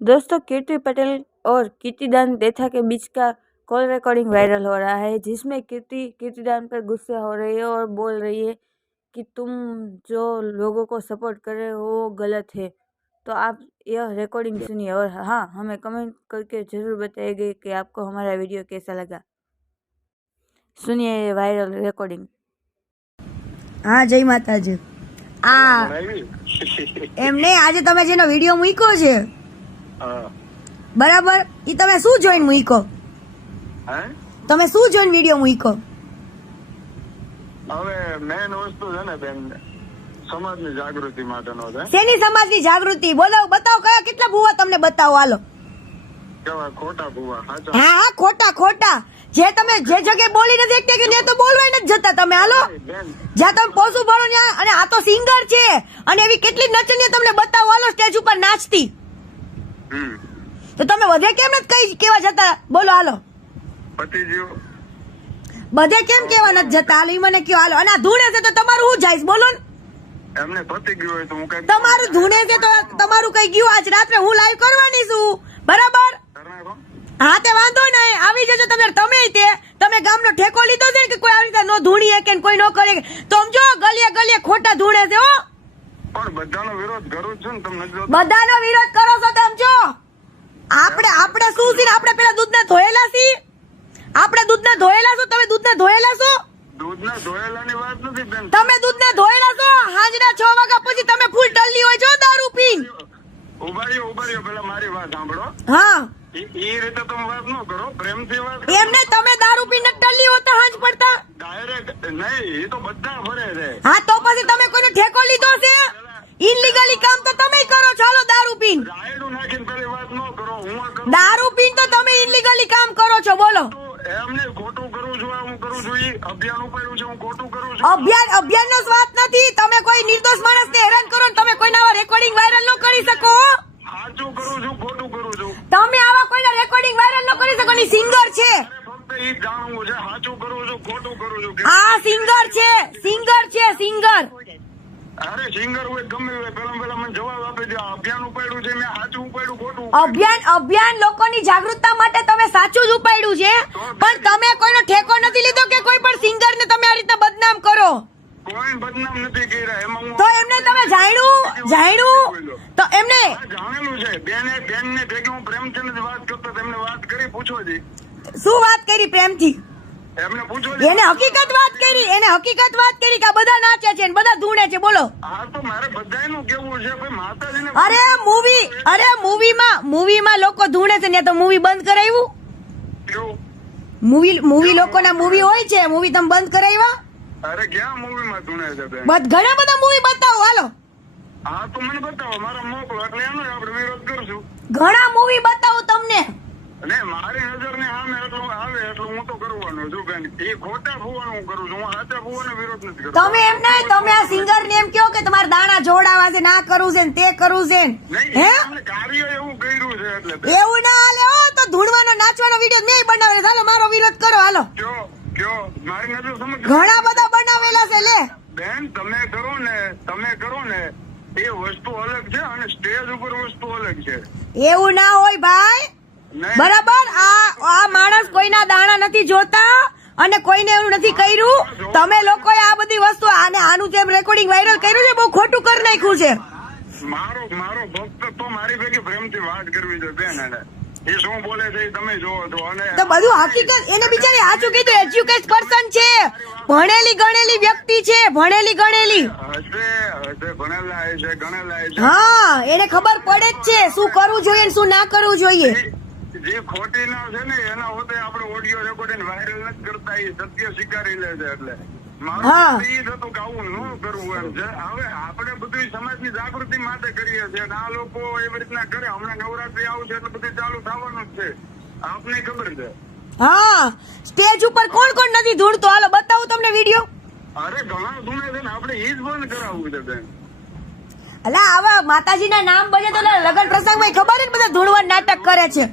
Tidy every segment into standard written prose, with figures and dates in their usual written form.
दोस्तों, कीर्ति पटेल और कीर्तिदान देथा के बीच का कॉल रिकॉर्डिंग वायरल हो रहा है, जिसमें कीर्तिदान पर गुस्से हो रही है और बोल रही है कि तुम जो लोगों को सपोर्ट कर रहे हो वो गलत है। तो आप यह रिकॉर्डिंग सुनिए और हाँ, हमें कमेंट करके ज़रूर बताइए कि आपको हमारा वीडियो कैसा लगा। सुनिए ये वायरल रिकॉर्डिंग। हाँ, जय माताजी। એમને આજે તમે જેનો વિડિયો મૂક્યો છે બરાબર, ઈ તમે શું જોઈને મૂક્યો? તમે શું જોઈને વિડિયો મૂક્યો? હવે મેન વસ્તુ છે ને બેન, સમાજની જાગૃતિ માટેનો છે. શેની સમાજની જાગૃતિ? બોલો, બતાવો કયા કેટલા ભૂવા તમને બતાવો. હાલો, કેવા ખોટા ભૂવા? હા હા, ખોટા ખોટા. જે તમે જે જગ્યાએ બોલી નથી શકતા કે ને તો બોલવાય નથી જતા તમે. હાલો, જ્યાં તમે પોસું ભણો ત્યાં. અને આ તો સિંગર છે અને એવી કેટલી નચનીય તમને બતાવો. હાલો, સ્ટેજ ઉપર નાચતી. તો તમે વધે કેમ નથી કઈ કેવા જતા? બોલો હાલો, પતિજીઓ બધે કેમ કેવા નથી જતા? હાલો, ઈ મને કયો. હાલો, અને આ ધૂણે છે તો તમારું શું જાય? બોલો ને. એમને પતિ ગયું હોય તો હું કઈ તમારું ધૂણે છે તો તમારું કઈ ગયું? આજ રાત્રે હું લાઈવ કરવાની છું, બરાબર? હા, તે વાંધો નહીં, આવી જજો તમે. તમે ગામનો ઠેકો લીધો છે કે કોઈ આવી રીતે નો ધૂણીએ કે કોઈ નો કરે? તો સમજો, ગલીએ ગલીએ ખોટા ધૂણે છે. હો, પણ બધાનો વિરોધ કરું છું ને, તમને જો બધાનો વિરોધ કરો છો તમે. જો આપણે શું છે? આપણે પેલા દૂધને ધોયેલા છીએ. આપણે દૂધને ધોયેલા છો. તમે દૂધને ધોયેલા છો? દૂધના ધોયેલાની વાત નથી બેન. તમે દૂધને ધોયેલા છો? હાજના 6 વાગ્યા પછી તમે ફૂલ ટલ્લી હોય છો દારૂ પીન. ઉભારીઓ પેલા મારી વાત સાંભળો. હા, એ રીતે તમે વાત ન કરો, પ્રેમથી વાત. એમને તમે દારૂ પીને ટલ્લી હોતા હાંજ પડતા ડાયરેક્ટ નહીં, એ તો બધા ફરે છે. હા, તો પછી તમે કોઈનો ઠેકો લીધો છે? ઇનલીગલી કામ તો તમે કરો છો. હાલો, દારૂ પીન રાયડું નાખીને પેલી વાત ન કરો. હું આ કરું દારૂ પીન તો તમે ઇનલીગલી કામ કરો છો. બોલો, એમને ખોટું કરું છું, હું કરું છું. એ અભિયાન ઉપાડ્યું છે, હું ખોટું કરું છું. અભિયાનનો વાત નથી. તમે કોઈ નિર્દોષ માણસને હેરાન કરો ને તમે કોઈના આવા રેકોર્ડિંગ વાયરલ ન કરી શકો. સાચું કરું છું, ખોટું કરું છું. તમે આવા કોઈના રેકોર્ડિંગ વાયરલ ન કરી શકો. ની સિંગર છે, ફક્ત એ જાણવું છે, સાચું કરું છું, ખોટું કરું છું. આ સિંગર છે, સિંગર. અરે સિંગર હોય ગમે હોય, પેલા મને જવાબ આપી દો. અભિયાન ઉપાડ્યું છે, મેં સાચું ઉપાડ્યું, ખોટું અભિયાન લોકોની જાગૃતતા માટે તમે સાચું જ ઉપાડ્યું છે, પણ તમે કોઈનો ઠેકો નથી લીધો કે કોઈ પણ સિંગરને તમે આ રીતના બદનામ કરો. કોઈ બદનામ નથી કર્યા. એમાં હું તો એમને તમે જાણ્યું તો એમને જાણેલું છે. બેન ને ભેગી હું પ્રેમચંદ વાત કરતો, તેમને વાત કરી, પૂછો જી. શું વાત કરી પ્રેમથી? એમને પૂછો. એને હકીકત વાત કરી કે આ બધા નાચે છે ને બધા ધૂણે છે. બોલો. હા, તો મારે બધાયનું કેવું છે ભાઈ, માતાજીને. મૂવીમાં લોકો ધૂણે છે ને તો મૂવી બંધ કરાવ્યું. મૂવી લોકોના મૂવી હોય છે, મૂવી તમે બંધ કરાવ્યા? અરે ક્યાં મૂવીમાં ધૂણે છે બેન? ઘણા બધા મૂવી બતાવો. હાલો, હા, તો મને બતાવો, મારા મોકલો, એટલે એનો આપણે વિરોધ કરશું. ઘણા મૂવી બતાવો તમને. ને મારી નજર ને સામે એટલું આવે એટલું હું તો કરવાનો છું બેન. એ ખોટા ભૂવાનું હું કરું છું, હું સાચા ભૂવાનો વિરોધ નથી કરતો. તમે એમ નહીં, તમે આ સિંગર ને એમ કહો કે તમારે દાણા જોડાવા છે, ના કરવું છે ને તે કરવું છે ને. હે, કાર્ય એવું કર્યું છે એટલે એવું ના હાલે. હો, તો ધૂણવાનો નાચવાનો વિડીયો નહીં બનાવેલો. ચાલો, મારો વિરોધ કરો. હાલો, કયો મારી નજર સમજ. ઘણા બધા બનાવેલા છે. લે બેન, તમે કરો ને એ વસ્તુ અલગ છે અને સ્ટેજ ઉપર વસ્તુ અલગ છે. એવું ના હોય ભાઈ, બરાબર? આ માણસ કોઈના દાણા નથી જોતા અને કોઈને એવું નથી કર્યું. તમે લોકોએ આ બધી વસ્તુ આનું જેમ રેકોર્ડિંગ વાયરલ કર્યું છે, બહુ ખોટું કરી નાખ્યું છે. મારો ભક્ત તો મારી ભેગી પ્રેમથી વાત કરવી છે બેન. એને એ શું બોલે છે એ તમે જોવો છો. અને તો બધું હકીકત એને બિચારી સાચું કીધું. એજ્યુકેટ પર્સન છે, ભણેલી ગણેલી વ્યક્તિ છે, ભણેલી ગણેલી. હશે ભણેલા છે, ગણેલા છે. હા, એને ખબર પડે જ છે શું કરવું જોઈએ ને શું ના કરવું જોઈએ. જે ખોટી ના છે ને એના હોતે આપણે ઓડિયો રેકોર્ડિંગ વાયરલ નથી કરતા, એ સત્ય સ્વીકારી લે છે. એટલે મારું એ જ હતું કે આવું ન કરવું એમ છે. હવે આપણે બધું સમાજની જાગૃતિ માટે કરીએ છીએ. આ લોકો એવી રીતના કરે. હમણાં નવરાત્રી આવશે એટલે બધું ચાલુ થવાનું જ છે, આપને ખબર છે. હા, સ્ટેજ ઉપર કોણ કોણ નથી ધૂણતો? હાલો બતાવું તમને વિડીયો. અરે ઘણા ધૂણે છે ને, આપણે એ જ બંધ કરાવવું છે બેન. અલા, આવા માતાજીના નામ બને તો લગન પ્રસંગમાં ખબર જ બધા ધૂણવાનું નાટક કરે છે.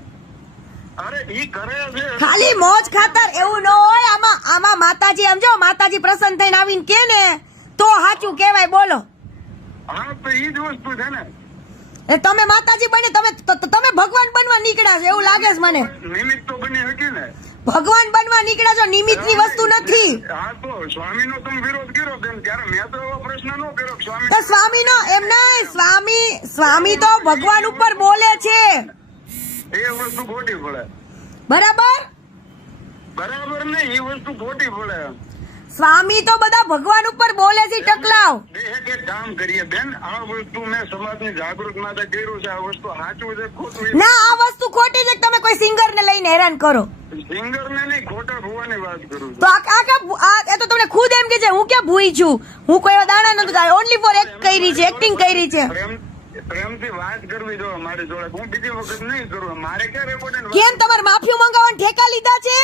અરે ઈ કરે છે ખાલી મોજ ખાતર. એવું ન હોય. આમાં માતાજી સમજો, માતાજી પ્રસન્ન થઈને આવીને કે ને તો સાચું કહેવાય. બોલો. હા, તો ઈ જ વસ્તુ છે ને. તમે માતાજી બની, તમે નીકળ્યા છો એવું લાગે છે મને. નિમિત્ત તો બની શકી ને. ભગવાન બનવા નીકળ્યા છો, નિમિત્તની વસ્તુ નથી. હા તો સ્વામીનો તમે વિરોધ કર્યો બેન, ત્યારે મેં તો એવો પ્રશ્ન ન કર્યો કે સ્વામી. તો સ્વામીનો એમ નહીં, સ્વામી તો ભગવાન ઉપર બોલે છે, એ વસ્તુ ખોટી પડે. બરાબર? બરાબર નહીં, એ વસ્તુ ખોટી પડે. સ્વામી તો બધા ભગવાન ઉપર બોલે છે ટકલાવ. એક કામ કરીએ બેન, આ વસ્તુ મેં સમાજની જાગૃત માટે કર્યું છે. આ વસ્તુ સાચું છે ખોટું? ના, આ વસ્તુ ખોટી છે કે તમે કોઈ સિંગર ને લઈને હેરાન કરો. સિંગર ને નહીં, ખોટા ભૂવાની વાત કરું તો એ તો તમને ખુદ એમ કે છે હું ક્યાં ભૂઈ છું, હું કોઈ એવા દાણા નથી ખાય, ઓનલી ફોર એક્ટ કરી છે, એક્ટિંગ કરી છે. પ્રેમથી વાત કરવી જો મારી જોડે, હું બીજી વખત નહીં કરું. મારે ક્યાં રેકોર્ડ કેમ તમારે માફી મંગાવવાના ઠેકા લીધા છે?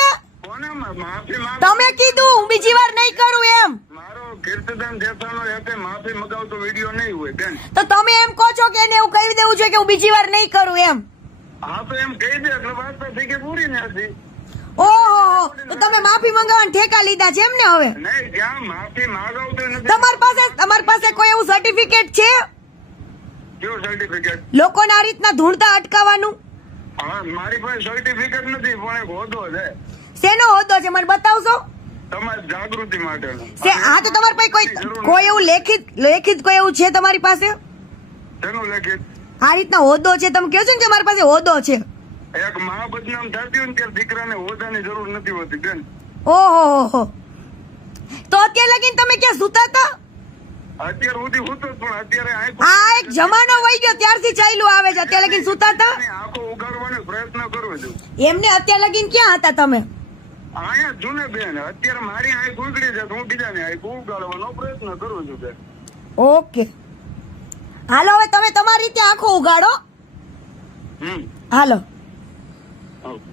કોને માફી માંગ? તમે કીધું હું બીજી વાર નહીં કરું એમ. મારો કીર્તિદાન દેસાનો સાથે માફી મગાવતો વિડીયો નહીં હોય બેન. તો તમે એમ કહો છો કે એને એવું કહી દેવું જોઈએ કે હું બીજી વાર નહીં કરું એમ? હા તો એમ કહી દે એટલે વાત તો થઈ કે પૂરી નથી. ઓહો, તો તમે માફી મંગાવવાના ઠેકા લીધા છે એમ ને? હવે નહીં, જ્યાં માફી માંગાવતો નથી. તમારી પાસે કોઈ એવું સર્ટિફિકેટ છે કેવું સર્ટિફિકેટ? લોકોને આ રીતના ધૂણતા અટકાવવાનું? હા, મારી પાસે સર્ટિફિકેટ નથી, પણ એક હોદ્દો છે. શેનો હોદ્દો છે મને બતાવશો? તમારી જાગૃતિ માટેનો. હા, તો તમારી પાસે કોઈ એવું લેખિત કોઈ એવું છે તમારી પાસે? તેનું લેખિત આ રીતના હોદ્દો છે તમે કહો છો ને કે મારી પાસે હોદ્દો છે? એક મા બદનામ થતી હોય ને ત્યારે દીકરાને હોદ્દાની જરૂર નથી હોતી બેન. ઓહો, તો અત્યારે લગીને તમે ક્યાં સુતા હતા? અત્યાર સુધી હું તો, પણ અત્યારે આ એક જમાનો વહી ગયો ત્યારથી ચાલ્યું આવે છે, અત્યારે લગીને સુતા હતા? આંખો ઉગાડવાનો પ્રયત્ન કરું છું. એમને અત્યારે લગીને ક્યાં હતા તમે? અહીંયા છું ને બેન, અત્યારે મારી આંખ ઉગડી છે તો હું બીજાની આંખ ઉગાડવાનો પ્રયત્ન કરું છું બેન. ઓકે, હાલો હવે તમે તમારી રીતે આંખો ઉગાડો. હમ. હાલો. ઓકે.